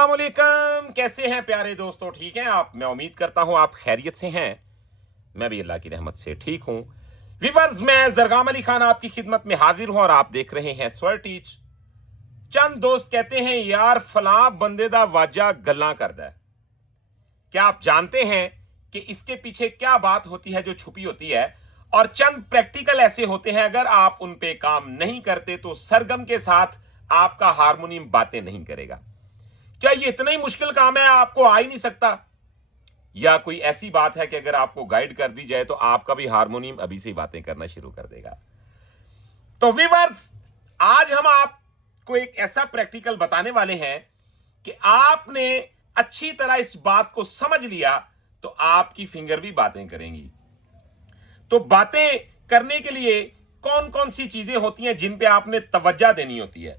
अस्सलाम वालेकुम। कैसे हैं प्यारे दोस्तों, ठीक हैं आप? मैं उम्मीद करता हूं आप खैरियत से हैं। मैं भी अल्लाह की रहमत से ठीक हूं। व्यूअर्स, मैं जरगाम अली खान आपकी खिदमत में हाजिर हूं और आप देख रहे हैं स्वर टीच। चंद दोस्त कहते हैं यार फलां बंदे दा वाजा गल्लां करदा है। क्या आप जानते हैं कि इसके पीछे क्या बात होती है जो छुपी होती है? और चंद प्रैक्टिकल ऐसे होते हैं, अगर आप उन पे काम नहीं करते तो सरगम के साथ आपका हारमोनियम बातें नहीं करेगा। क्या ये इतना ही मुश्किल काम है, आपको आ ही नहीं सकता? या कोई ऐसी बात है कि अगर आपको गाइड कर दी जाए तो आपका भी हारमोनियम अभी से ही बातें करना शुरू कर देगा? तो व्यूअर्स, आज हम आपको एक ऐसा प्रैक्टिकल बताने वाले हैं कि आपने अच्छी तरह इस बात को समझ लिया तो आपकी फिंगर भी बातें करेंगी। तो बातें करने के लिए कौन कौन सी चीजें होती हैं जिन पे आपने तवज्जो देनी होती है?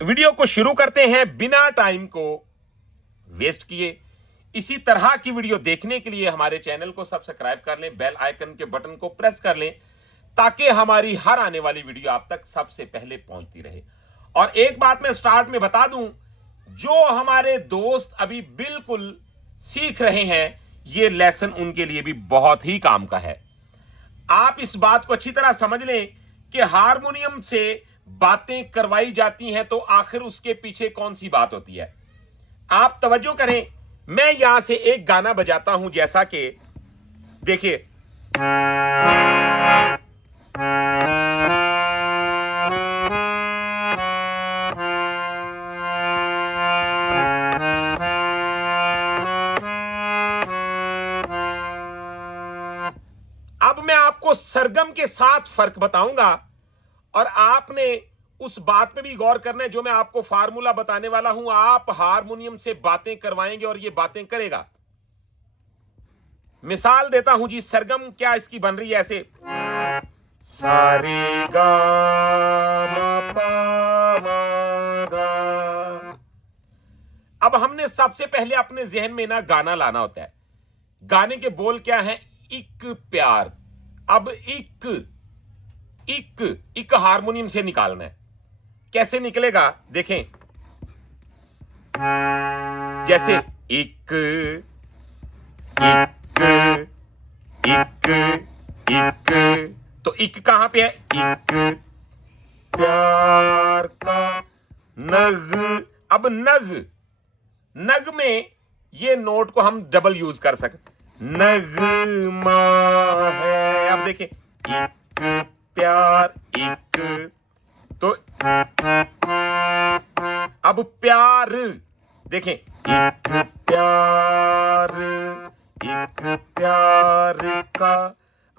वीडियो को शुरू करते हैं बिना टाइम को वेस्ट किए। इसी तरह की वीडियो देखने के लिए हमारे चैनल को सब्सक्राइब कर लें, बेल आइकन के बटन को प्रेस कर लें ताकि हमारी हर आने वाली वीडियो आप तक सबसे पहले पहुंचती रहे। और एक बात मैं स्टार्ट में बता दूं, जो हमारे दोस्त अभी बिल्कुल सीख रहे हैं, यह लेसन उनके लिए भी बहुत ही काम का है। आप इस बात को अच्छी तरह समझ लें कि हारमोनियम से बातें करवाई जाती हैं तो आखिर उसके पीछे कौन सी बात होती है। आप तवज्जो करें, मैं यहां से एक गाना बजाता हूं, जैसा कि देखिए, अब मैं आपको सरगम के साथ फर्क बताऊंगा और आपने उस बात पे भी गौर करना है। जो मैं आपको फार्मूला बताने वाला हूं, आप हारमोनियम से बातें करवाएंगे और ये बातें करेगा। मिसाल देता हूं जी, सरगम क्या इसकी बन रही है ऐसे, सारे गा मा पा मा गा। अब हमने सबसे पहले अपने जहन में ना गाना लाना होता है। गाने के बोल क्या हैं? इक प्यार। अब इक इक इक हारमोनियम से निकालना है। कैसे निकलेगा देखें, जैसे इक इक इक इक। तो इक कहां पे है? इक प्यार का नग। अब नग, नग में ये नोट को हम डबल यूज कर सकते। नगमा है। अब देखें, इक प्यार इक। तो अब प्यार देखें, इक प्यार का।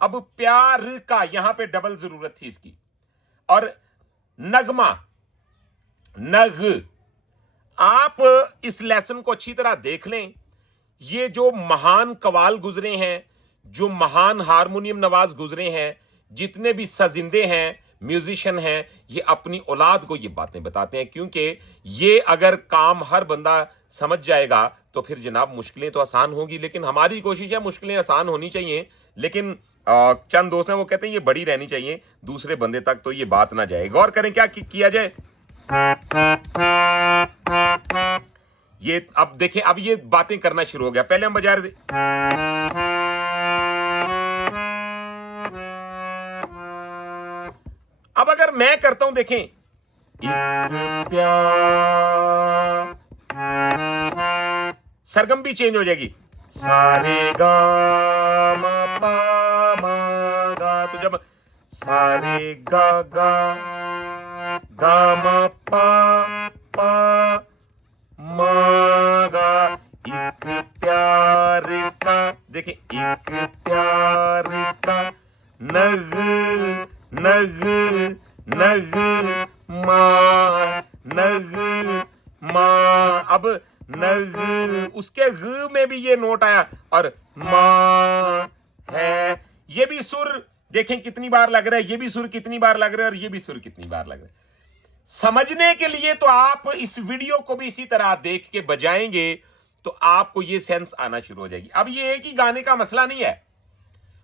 अब प्यार का यहां पे डबल जरूरत थी इसकी। और नगमा, नग। आप इस लेसन को अच्छी तरह देख लें। ये जो महान कवाल गुजरे हैं, जो महान हारमोनियम नवाज गुजरे हैं, जितने भी सजिंदे हैं, म्यूजिशियन हैं, ये अपनी औलाद को ये बातें बताते हैं। क्योंकि ये अगर काम हर बंदा समझ जाएगा तो फिर जनाब मुश्किलें तो आसान होगी। लेकिन हमारी कोशिश है मुश्किलें आसान होनी चाहिए, लेकिन चंद दोस्त हैं वो कहते हैं ये बड़ी रहनी चाहिए, दूसरे बंदे तक तो ये बात ना जाए। गौर करें क्या किया जाए। ये अब देखें, अब ये बातें करना शुरू हो गया। पहले हम बजा रहे थे, अब अगर मैं करता हूं देखें, इक प्यार, सरगम भी चेंज हो जाएगी। सारे गा मा पा मा गा। तो जब सारे गा गा गा मा पा मागा, इक प्यार का। देखिए, इक प्यार का नग नग नग मा, नग मा। अब नग, उसके ग में भी ये नोट आया और मा है। ये भी सुर देखें कितनी बार लग रहा है, ये भी सुर कितनी बार लग रहा है और ये भी सुर कितनी बार लग रहा है। समझने के लिए तो आप इस वीडियो को भी इसी तरह देख के बजाएंगे तो आपको ये सेंस आना शुरू हो जाएगी। अब ये एक ही गाने का मसला नहीं है,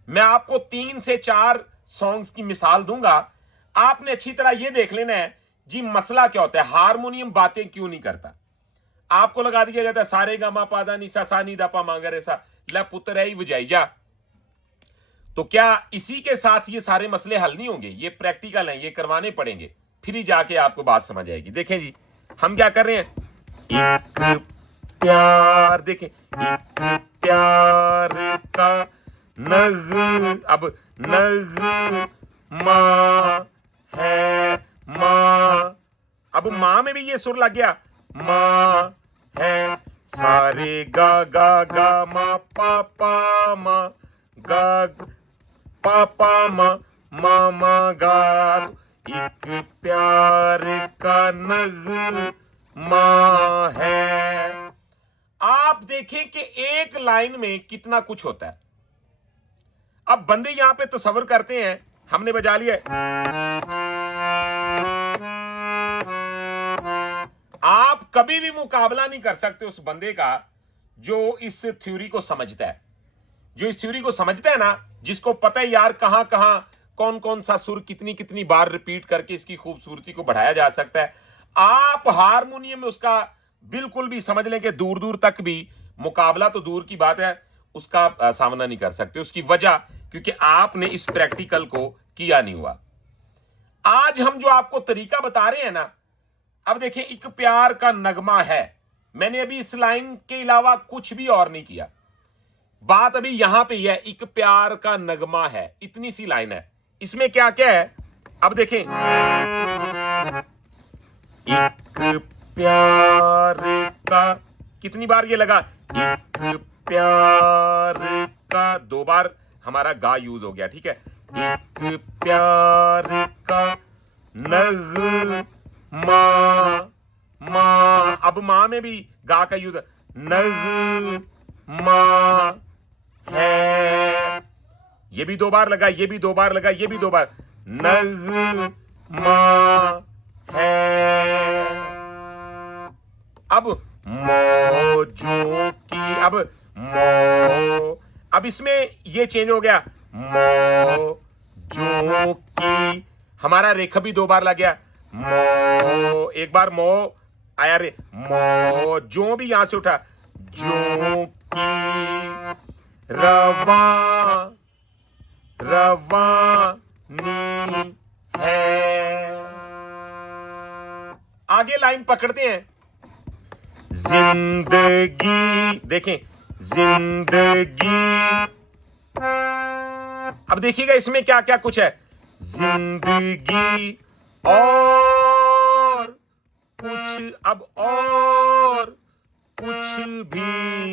मैं आपको 3 से 4 सॉन्ग्स की मिसाल दूंगा। आपने अच्छी तरह ये देख लेना है जी मसला क्या होता है, हारमोनियम बातें क्यों नहीं करता। आपको लगा दिया जाता है सारे गामा पादा निसा सा नी दा पा मांगा रे सा, ला पुत्र है ही बुझाई जा। तो क्या इसी के साथ ये सारे मसले हल नहीं होंगे? ये प्रैक्टिकल हैं, ये करवाने पड़ेंगे, फिर ही जाके आपको बात समझ आएगी। देखें जी, हम क्या कर रहे हैं, एक प्यार, देखें, एक प्यार का नग, अब नग माँ है माँ, अब माँ में भी ये सुर लग गया, माँ है, सारे गा गा गा मा पा पा मा गा पा पा मा मा मा गा। एक प्यार का नग माँ है। आप देखें कि एक लाइन में कितना कुछ होता है। अब बंदे यहां पे तसव्वुर करते हैं, हमने बजा लिया है, आप कभी भी मुकाबला नहीं कर सकते उस बंदे का जो इस थ्योरी को समझता है, जो इस थ्योरी को समझता है ना, जिसको पता है यार कहां कहां कौन कौन सा सुर कितनी कितनी बार रिपीट करके इसकी खूबसूरती को बढ़ाया जा सकता है। आप हारमोनियम में उसका बिल्कुल भी समझ लें कि दूर दूर तक भी मुकाबला तो दूर की बात है, उसका सामना नहीं कर सकते। उसकी वजह क्योंकि आपने इस प्रैक्टिकल को किया नहीं हुआ। आज हम जो आपको तरीका बता रहे हैं ना, अब देखें, एक प्यार का नगमा है, मैंने अभी इस लाइन के अलावा कुछ भी और नहीं किया, बात अभी यहां पे ही है, एक प्यार का नगमा है, इतनी सी लाइन है, इसमें क्या क्या है। अब देखें, एक प्यार का, कितनी बार ये लगा, एक प्यार का, दो बार हमारा गा यूज हो गया, ठीक है। एक प्यार का नग माँ, अब माँ में भी गा का यूज, नग माँ है, ये भी दो बार लगा, ये भी दो बार लगा, ये भी दो बार, नग माँ है। अब मौजों की, अब मौ, अब इसमें ये चेंज हो गया, मौजों की, हमारा रेखा भी दो बार लग गया, मौ, एक बार मौ आया रे, मौजों भी यहां से उठा, जो की रवा रवानी है। आगे लाइन पकड़ते हैं, जिंदगी, देखें, जिंदगी, अब देखिएगा इसमें क्या क्या कुछ है, जिंदगी और कुछ, अब और कुछ भी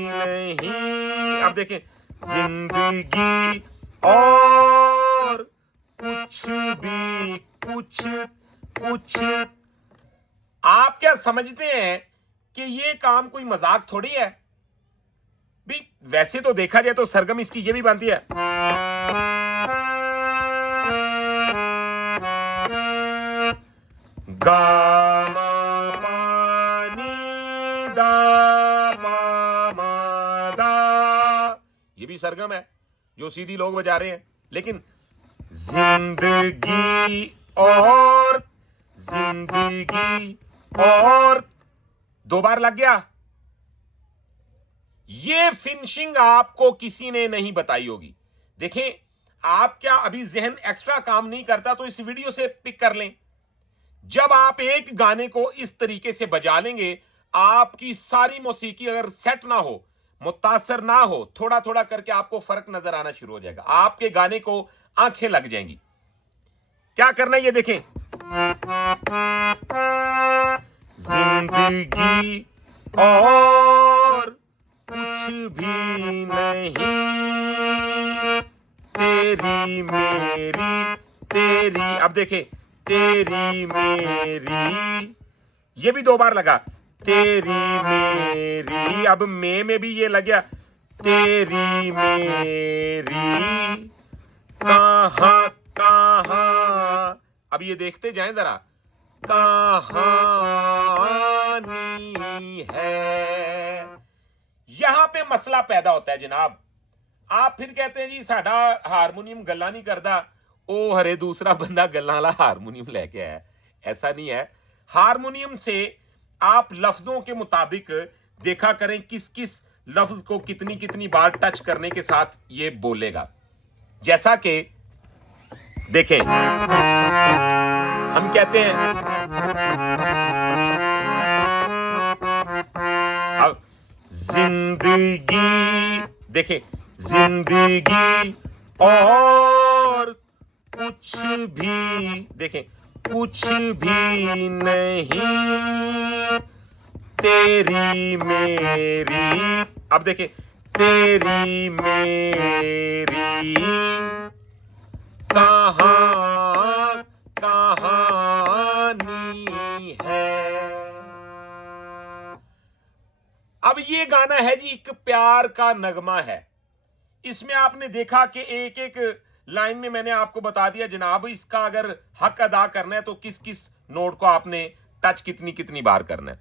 नहीं, अब देखें, जिंदगी और कुछ भी, कुछ कुछ। आप क्या समझते हैं कि ये काम कोई मजाक थोड़ी है भी? वैसे तो देखा जाए तो सरगम इसकी ये भी बनती है, गा मा पा नी दा पा मा दा, ये भी सरगम है जो सीधी लोग बजा रहे हैं। लेकिन जिंदगी और, जिंदगी और, दो बार लग गया। ये फिनिशिंग आपको किसी ने नहीं बताई होगी। देखें, आप क्या अभी जहन एक्स्ट्रा काम नहीं करता तो इस वीडियो से पिक कर लें। जब आप एक गाने को इस तरीके से बजा लेंगे, आपकी सारी मौसीकी अगर सेट ना हो, मुतासर ना हो, थोड़ा थोड़ा करके आपको फर्क नजर आना शुरू हो जाएगा, आपके गाने को आंखें लग जाएंगी। क्या करना है ये देखें, जिंदगी और कुछ भी नहीं, तेरी मेरी तेरी, अब देखें, तेरी मेरी, ये भी दो बार लगा, तेरी मेरी, अब में भी ये लग गया, तेरी मेरी, कहां कहां, अब ये देखते जाएं जरा, कहानी है। यहां पे मसला पैदा होता है जनाब। आप फिर कहते हैं जी साडा हारमोनियम गल्ला नहीं करता, ओ हरे दूसरा बंदा गल्ला वाला हारमोनियम लेके आया। ऐसा नहीं है। हारमोनियम से आप लफ्जों के मुताबिक देखा करें किस किस लफ्ज को कितनी कितनी बार टच करने के साथ ये बोलेगा। जैसा कि देखें, हम कहते हैं अब जिंदगी, देखें जिंदगी और कुछ भी, देखें कुछ भी नहीं तेरी मेरी, अब देखें तेरी मेरी कहां कहानी है। अब ये गाना है जी, एक प्यार का नगमा है। इसमें आपने देखा कि एक एक लाइन में मैंने आपको बता दिया जनाब, इसका अगर हक अदा करना है तो किस किस नोट को आपने टच कितनी कितनी बार करना है।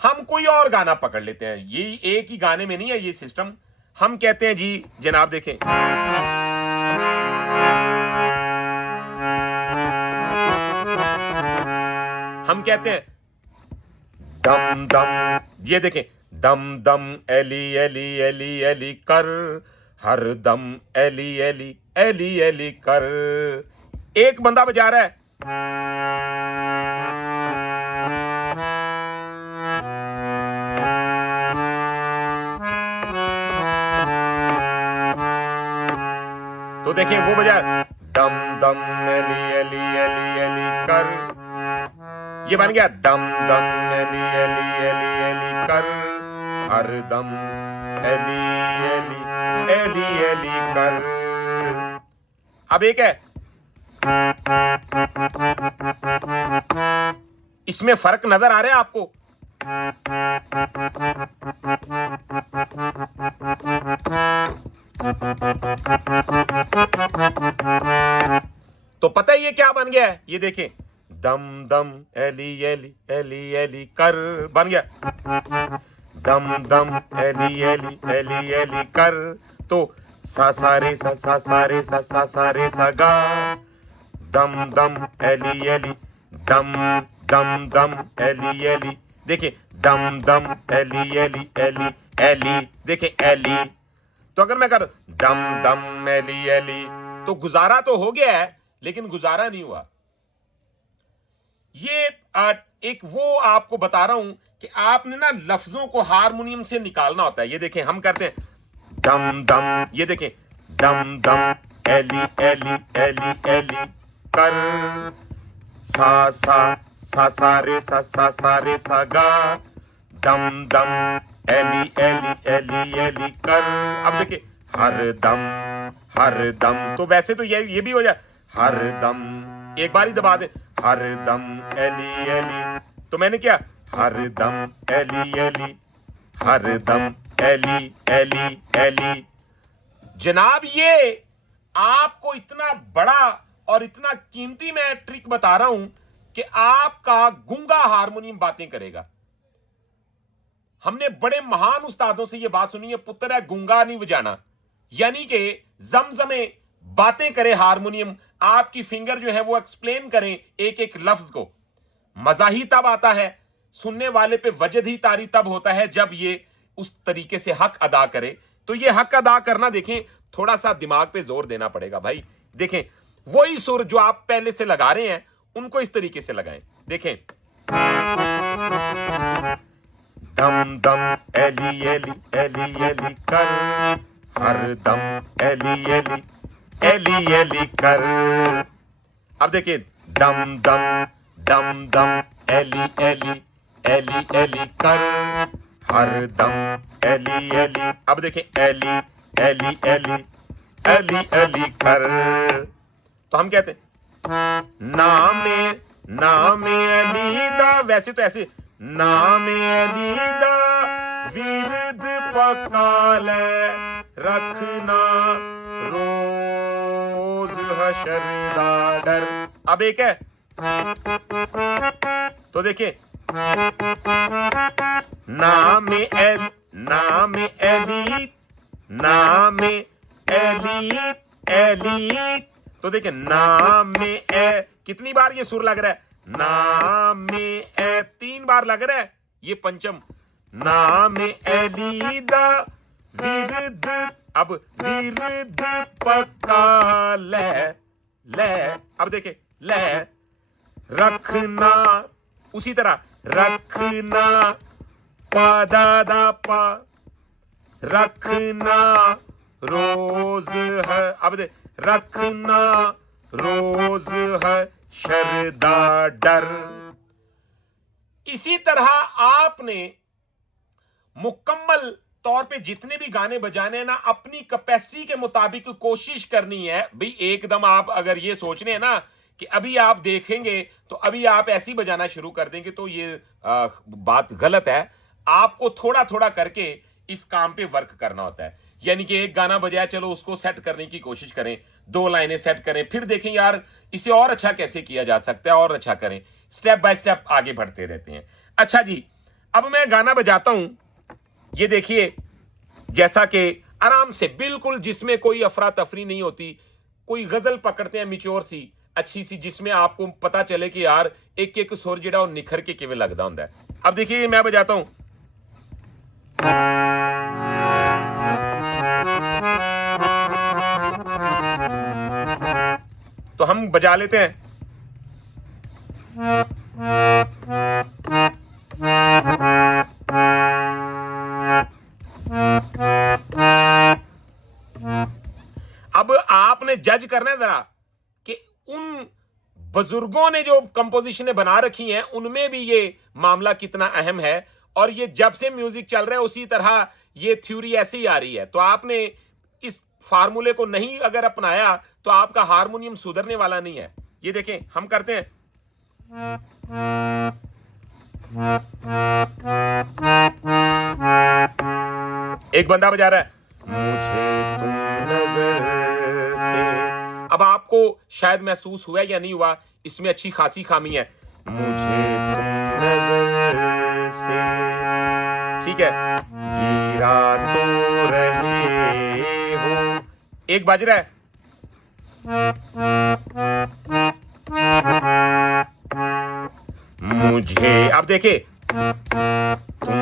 हम कोई और गाना पकड़ लेते हैं, ये एक ही गाने में नहीं है ये सिस्टम। हम कहते हैं जी जनाब, देखें हम कहते हैं दम दम, ये देखें दम दम एली एली एली एली कर, हर दम एली एली एली एली कर। एक बंदा बजा रहा है, तो देखिए वो बजा दम दम एली एली एली एली कर, ये बन गया दम दम एली एली एली एली कर, हर दम एली एली एली एली कर। अब एक है, इसमें फर्क नजर आ रहा है आपको? तो पता है ये क्या बन गया है? ये देखें दम दम एली एली एली एली कर, बन गया दम दम एली एली एली एली कर। तो सा सारे सा सारे सा सारे सा गा, दम दम एली एली दम दम दम एली एली, देखिए दम दम एली एली एली एली, देखिए एली। तो अगर मैं कर दम दम एली एली, तो गुजारा तो हो गया है लेकिन गुजारा नहीं हुआ। ये एक वो आपको बता रहा हूं कि आपने ना लफ्जों को हारमोनियम से निकालना होता है। ये देखें हम करते हैं दम दम, ये देखें दम दम एली एली एली एली कर, सा सारे सा सारे सा गा, दम दम एली एली एली एली कर। अब देखिए हर दम, तो वैसे तो ये भी हो जाए हर दम, एक बार ही दबा दे हर दम एली एली, तो मैंने क्या हर दम एली एली, हर दम एली एली एली। जनाब ये आपको इतना बड़ा और इतना कीमती मैं ट्रिक बता रहा हूं कि आपका गूंगा हारमोनियम बातें करेगा। हमने बड़े महान उस्तादों से यह बात सुनी है, पुत्र है गूंगा नहीं बजाना, यानी कि जमजमे बातें करे हारमोनियम, आपकी फिंगर जो है वो एक्सप्लेन करें एक एक लफ्ज को। मजा ही तब आता है, सुनने वाले पे वजद ही तारी तब होता है जब ये उस तरीके से हक अदा करे। तो ये हक अदा करना देखें, थोड़ा सा दिमाग पे जोर देना पड़ेगा भाई। देखें वही सुर जो आप पहले से लगा रहे हैं उनको इस तरीके से लगाएं। देखें दम दम एली एली एली एली कर, हर दम एली एली एली एली कर। अब देखिए दम दम दम दम एली एली एली एली कर, हर दम एली एली, अब देखिए एली एली एली एली एली कर। तो हम कहते हैं नामे अलीदा, वैसे तो ऐसे नामे अलीदा विरद पकाले रखना रोज हशरदा डर। अब एक है, तो देखिए नामे एली, तो देखिए नामे ए, कितनी बार ये सुर लग रहा है? नामे ए 3 बार लग रहा है, ये पंचम। नाम एलीदा विरद, अब विरद पक्का ले, अब देखे ले, रखना उसी तरह, रखना पादा पा, रखना रोज है, अब दे, रखना रोज है शरदा डर। इसी तरह आपने मुकम्मल तौर पे जितने भी गाने बजाने ना अपनी कैपेसिटी के मुताबिक कोशिश करनी है भाई। एकदम आप अगर ये सोच रहे हैं ना कि अभी आप देखेंगे तो अभी आप ऐसी बजाना शुरू कर देंगे तो ये बात गलत है। आपको थोड़ा थोड़ा करके इस काम पे वर्क करना होता है। यानी कि एक गाना बजाया, चलो उसको सेट करने की कोशिश करें, 2 लाइनें सेट करें, फिर देखें यार इसे और अच्छा कैसे किया जा सकता है, और अच्छा करें, स्टेप बाय स्टेप आगे बढ़ते रहते हैं। अच्छा जी, अब मैं गाना बजाता हूं, ये देखिए, जैसा कि आराम से बिल्कुल, जिसमें कोई अफरा तफरी नहीं होती, कोई गजल पकड़ते हैं मिचोर सी अच्छी सी, जिसमें आपको पता चले कि यार एक एक सुर जिहड़ा वो निखर के किवें लगदा हुंदा है। अब देखिए मैं बजाता हूं, तो हम बजा लेते हैं। अब आपने जज करना है जरा कि उन बुजुर्गों ने जो कंपोजिशनें बना रखी हैं उनमें भी ये मामला कितना अहम है, और ये जब से म्यूजिक चल रहा है उसी तरह ये थ्योरी ऐसे ही आ रही है। तो आपने इस फार्मूले को नहीं अगर अपनाया तो आपका हारमोनियम सुधरने वाला नहीं है। ये देखें, हम करते हैं, एक बंदा बजा रहा है, मुझे तुम नजर से। अब आपको शायद महसूस हुआ या नहीं हुआ, इसमें अच्छी खासी खामी है, मुझे तुम नजर से, ठीक है, गिरा तो रहे हो, एक बज रहा है, मुझे, अब देखे, तुम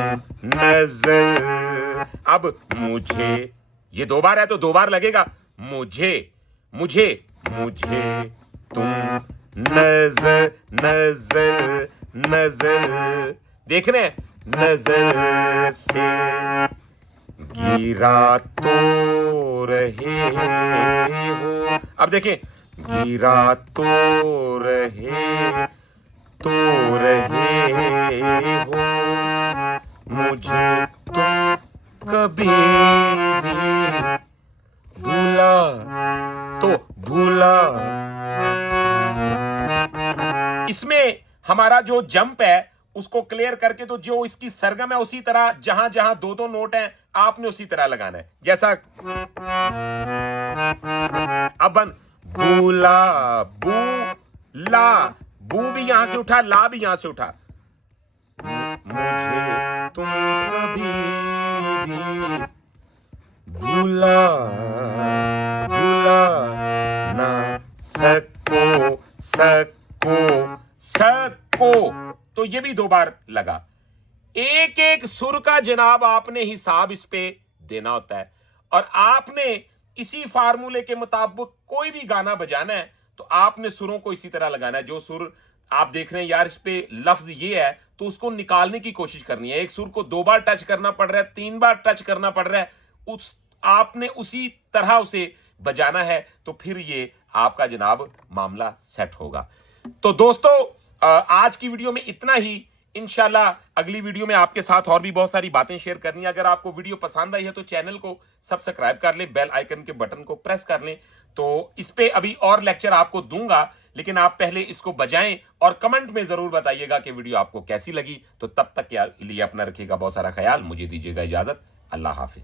नजर, अब मुझे, ये 2 बार है तो 2 बार लगेगा, मुझे मुझे मुझे तुम नजर नजर नजर, देख रहे हैं, नजर से गिरा तो रहे हो। अब देखें, गिरा तो रहे हो, मुझे तुम कभी भी भूला। इसमें हमारा जो जंप है उसको क्लियर करके, तो जो इसकी सरगम है उसी तरह जहां जहां 2-2 नोट हैं आपने उसी तरह लगाना है। जैसा अब बन, भूला, बूला, बू भी यहां से उठा, ला भी यहां से उठा, मुझे तुम कभी भी भूला ना सको, तो ये भी 2 बार लगा। एक एक सुर का जनाब आपने हिसाब इस पे देना होता है, और आपने इसी फार्मूले के मुताबिक कोई भी गाना बजाना है तो आपने सुरों को इसी तरह लगाना है। जो सुर आप देख रहे हैं यार इस पे लफ्ज ये है, तो उसको निकालने की कोशिश करनी है। एक सुर को 2 बार टच करना पड़ रहा है, 3 बार टच करना पड़ रहा है, आपने उसी तरह उसे बजाना है, तो फिर ये आपका जनाब मामला सेट होगा। तो दोस्तों आज की वीडियो में इतना ही। इंशाल्लाह अगली वीडियो में आपके साथ और भी बहुत सारी बातें शेयर करनी है। अगर आपको वीडियो पसंद आई है तो चैनल को सब्सक्राइब कर लें, बेल आइकन के बटन को प्रेस कर लें। तो इस पे अभी और लेक्चर आपको दूंगा, लेकिन आप पहले इसको बजाएं और कमेंट में जरूर बताइएगा कि वीडियो आपको कैसी लगी। तो तब तक के लिए अपना रखिएगा बहुत सारा ख्याल, मुझे दीजिएगा इजाजत, अल्लाह हाफिज।